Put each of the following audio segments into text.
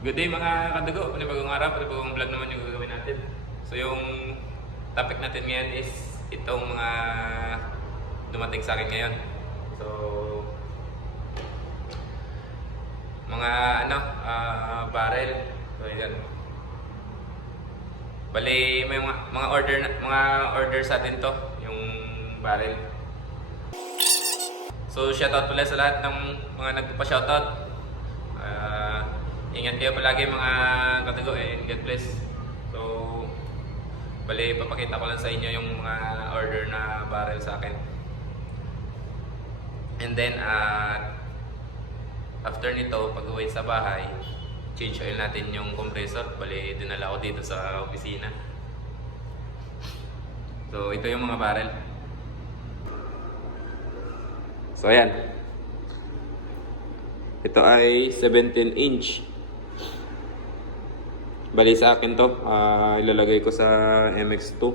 Good day mga kadugo, panibagong araw, panibagong vlog naman yung gagawin natin. So yung topic natin ngayon is itong mga dumating sa akin ngayon. So mga barrel. So yan. Bali may mga order sa atin to, yung barrel. So shoutout pala sa lahat ng mga nagpa-shoutout. Ingat kayo palagi mga katago and God bless. So, bali papakita ko lang sa inyo yung mga order na barrel sa akin. And then, after nito, pag uwi sa bahay, change oil natin yung compressor. Bali, dinala ko dito sa opisina. So, ito yung mga barrel. So, ayan. Ito ay 17 inch. Bali sa akin to, ilalagay ko sa MX2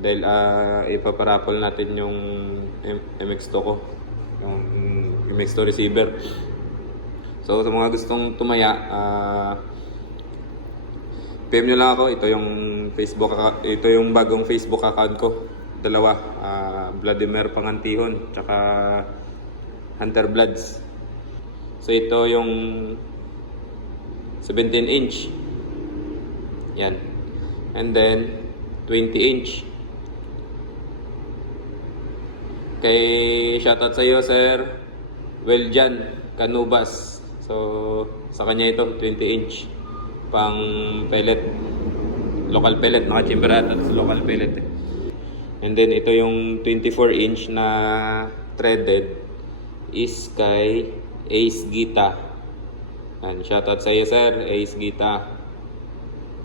dahil ipaparapol natin yung MX2 ko, yung MX2 receiver. So sa mga gustong tumaya, PM nyo lang ako. Ito yung ito yung bagong Facebook account ko, dalawa, Vladimir Pangantihon tsaka Hunter Bloods. So ito yung 17 inch. Yan. And then 20 inch. Kay shoutout sa iyo Sir Weljan Canubas. So sa kanya ito 20 inch pang pellet. Local pellet, naka-chamber at sa local pellet. And then ito yung 24 inch na threaded is kay Ace Gita. And shoutout sa iyo Sir Ace Gita.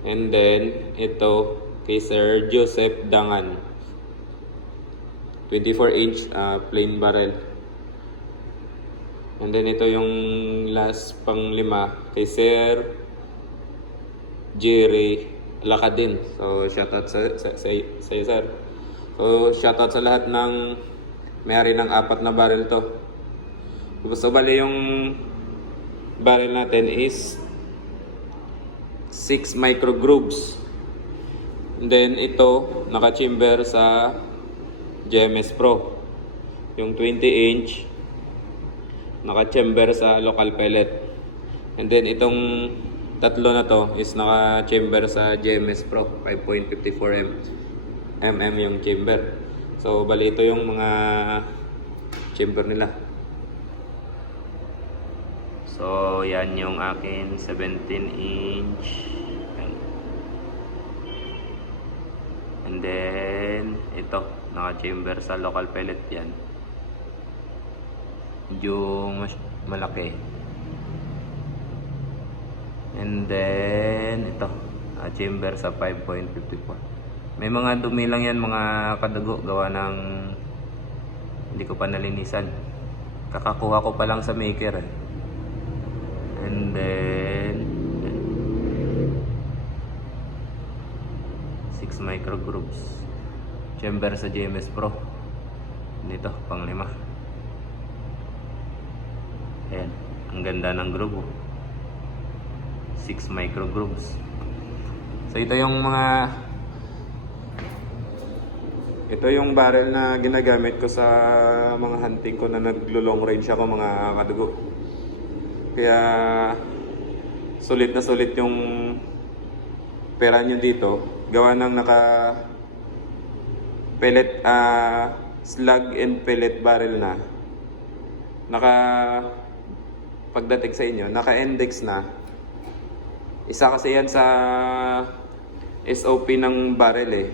And then, ito kay Sir Joseph Dangan. 24 inch plain barrel. And then, ito yung last pang 5 kay Sir Jerry Lakadin. So, shoutout sa iyo, Sir. So, shoutout sa lahat ng may-ari ng 4 na barrel to. So, bali yung barrel natin is 6 micro grooves. And then ito naka-chamber sa GMS Pro. Yung 20 inch naka-chamber sa local pellet. And then itong tatlo na to is naka-chamber sa GMS Pro 5.54 mm yung chamber. So bali ito yung mga chamber nila. So, yan yung akin 17 inch. And then, ito, naka-chamber sa local pellet yan. Yung malaki. And then, ito, naka-chamber sa 5.54. May mga dumi lang yan, mga kadugo, gawa ng hindi ko pa nalinisan. Kakakuha ko pa lang sa maker eh. And then 6 micro grooves. Chamber sa GMS Pro. Dito, pang 5. Ayan, ang ganda ng groove. 6 micro grooves. So ito yung barrel na ginagamit ko sa mga hunting ko na naglo-long range ako, mga kadugo. Kaya sulit na sulit yung pera nyo dito. Gawa ng naka pellet, slug and pellet barrel na. Pagdating sa inyo, naka-index na. Isa kasi yan sa SOP ng barrel eh.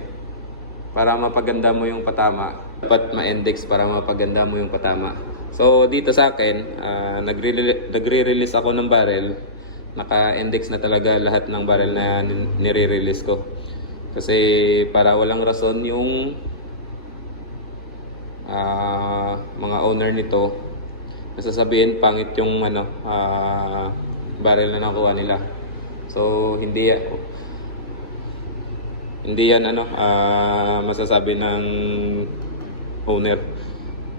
Para mapaganda mo yung patama. Dapat ma-index para mapaganda mo yung patama. So dito sa akin, nagre-release ako ng barrel. Naka-index na talaga lahat ng barrel na nire-release ko. Kasi para walang rason yung mga owner nito, nasasabihin pangit yung barrel na nakuha nila. So hindi yan masasabi ng owner.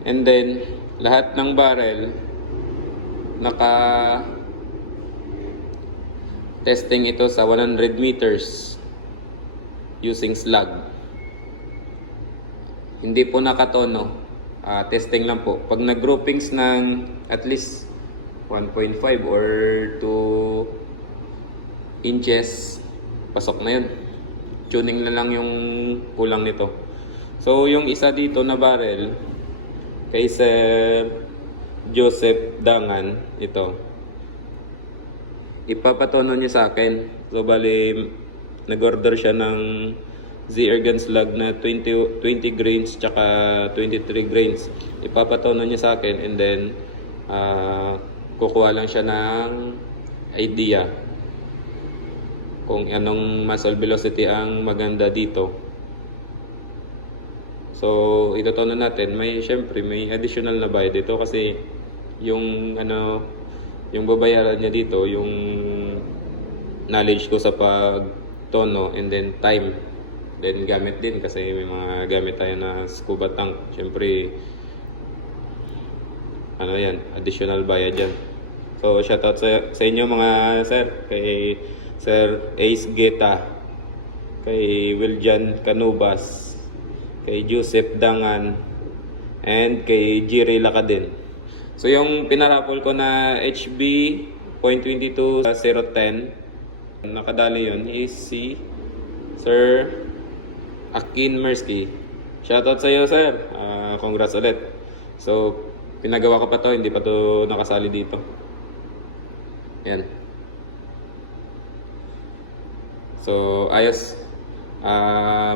And then lahat ng barrel testing ito sa 100 meters using slug. Hindi po nakatono. Testing lang po. Pag nag-groupings ng at least 1.5 or 2 inches, pasok na yun. Tuning na lang yung kulang nito. So, yung isa dito na barrel, kay Sir Joseph Dangan, ito. Ipapatono niya sa akin. So, bali, nag-order siya ng Z-Ergan slug na 20 grains tsaka 23 grains. Ipapatono niya sa akin and then kukuha lang siya ng idea kung anong muzzle velocity ang maganda dito. So, itotono natin. Syempre, may additional na bayad dito kasi yung babayaran niya dito, yung knowledge ko sa pagtono and then time. Then gamit din kasi may mga gamit tayo na scuba tank. Syempre, additional bayad yan. So, shoutout sa inyo mga sir. Kay Sir Ace Geta, kay Wiljan Canubas, kay Joseph Dangan, and kay Jiri Lakadin. So, yung pinarapol ko na HB .22 010, nakadali yun is si Sir Akin Mersky. Shoutout sa iyo, sir. Congrats ulit. So, pinagawa ko pa to, hindi pa to nakasali dito. Yan. So, ayos.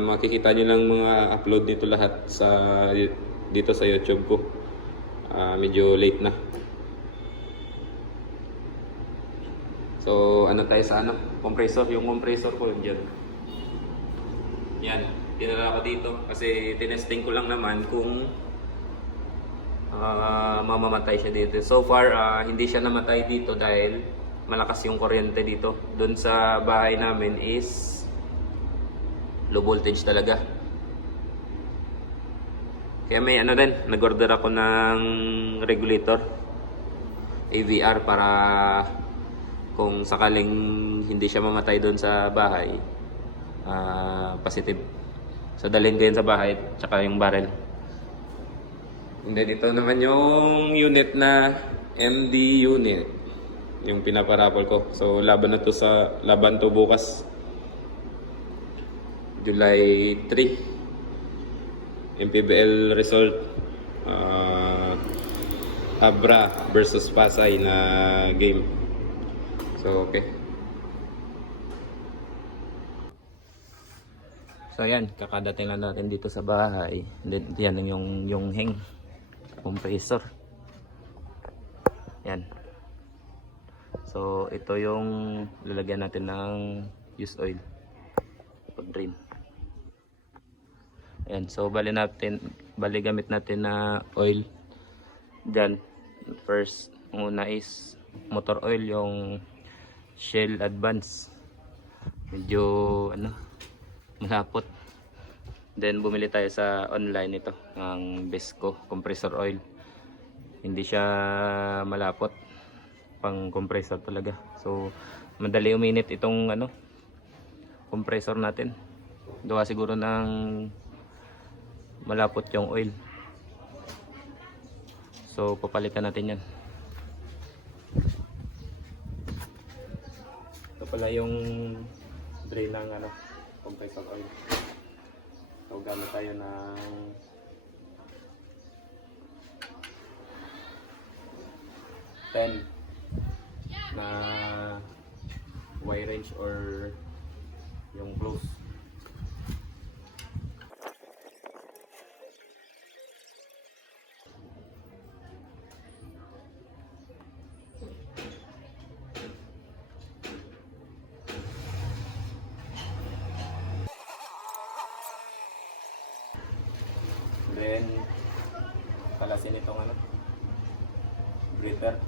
Makikita nyo lang mga upload nito lahat dito sa YouTube ko. Medyo late na. So, tayo sa compressor. Yung compressor ko yun dyan. Yan. Dinala ko dito kasi tinesting ko lang naman kung mamamatay siya dito. So far, hindi siya namatay dito dahil malakas yung kuryente dito. Doon sa bahay namin is low voltage talaga. Kaya may nag-order ako ng regulator AVR para kung sakaling hindi siya mamatay doon sa bahay, positive. So dalhin ko yun sa bahay, tsaka yung barrel. And then ito naman yung unit na MD unit, yung pinaparapol ko. So laban to bukas, July 3, MPBL result, Abra versus Pasay na game. So okay. So yan, kakadating lang natin dito sa bahay. Then yan yung hang compressor. Yan. So ito yung lalagyan natin ng used oil pag drain. Ayan, so bali gamit natin na oil diyan. First, una is motor oil, yung Shell Advance. Medyo malapot. Then bumili tayo sa online ito ng Besco compressor oil. Hindi siya malapot, pang compressor talaga. So madali uminit itong compressor natin. Gawa siguro ng malapot yung oil. So papalitan natin yan. Ito pala yung drain ng compressor oil. So gamit tayo ng 10 na wire range or yung close. Then palasin itong breather.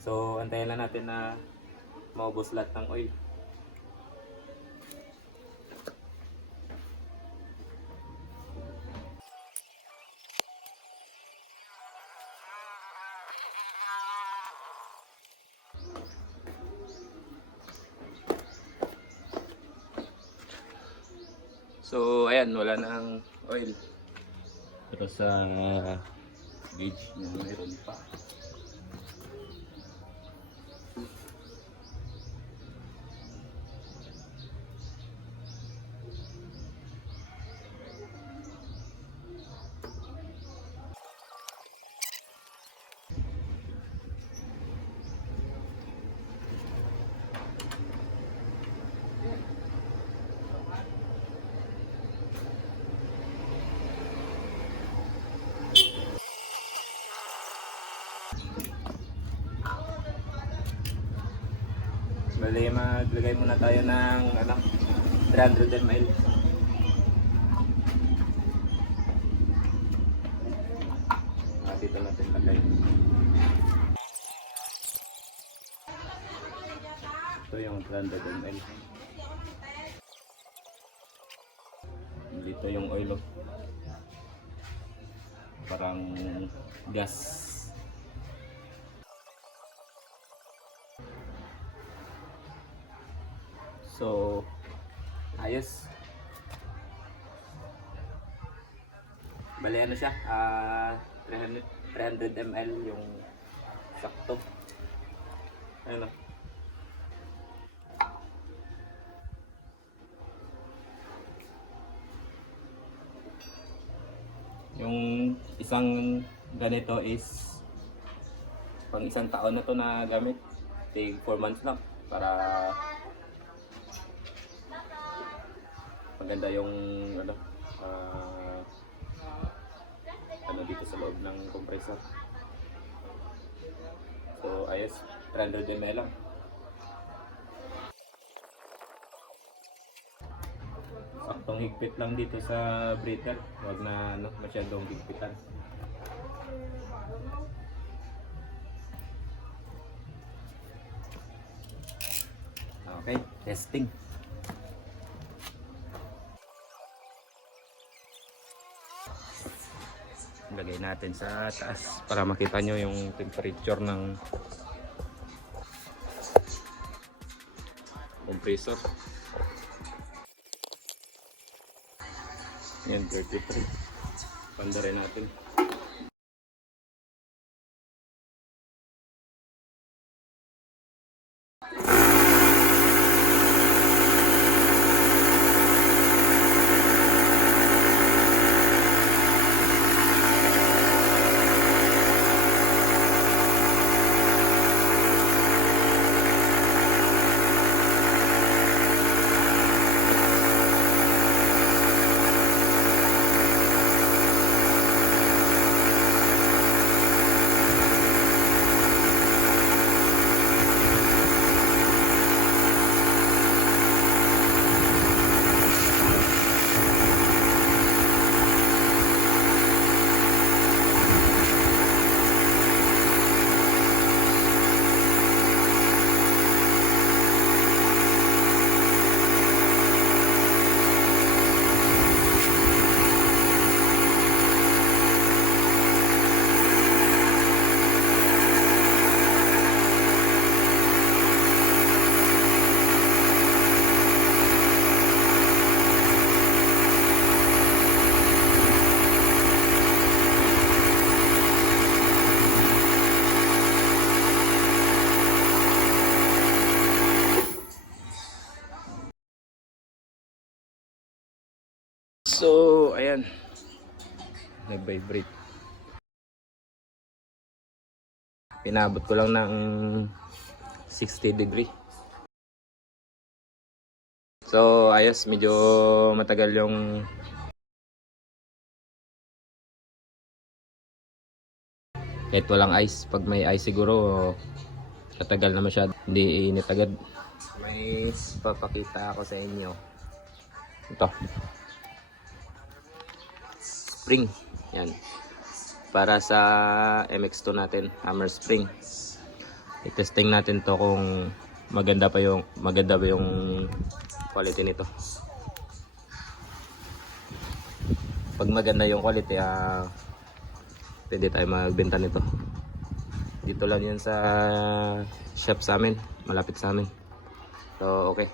So antayin lang natin na maubos lahat ng oil. So ayan, wala nang oil. Pero sa gauge na mayroon pa. Bali, maglagay muna tayo ng 300 ml. Dito natin lagay. Ito yung 300 ml. Dito yung oil. Parang gas. So, Ayos. Bali ano siya, 300 ml yung sakto. Ano? yung isang ganito is Pang isang taon na to na gamit. Take 4 months lang para maganda yung ano dito sa loob ng compressor. So ayos, 300 ml lang. saktong higpit lang dito sa breather. Huwag na masyadong higpitan. Okay, testing. Lagay natin sa taas para makita nyo yung temperature ng compressor. Yan, 33. Panda rin natin. So, ayan. Nag-vibrate. Pinabot ko lang ng 60 degree. So, ayos. Medyo matagal yung kahit walang ice. Pag may ice siguro, tatagal na masyado. Hindi init agad. May papakita ako sa inyo. Ito. Spring. Yan. Para sa MX2 natin, hammer spring. I-testing natin to kung maganda ba yung quality nito. Pag maganda yung quality, pwede tayo magbenta nito. Dito lang yan sa shop sa amin, malapit sa amin. So okay.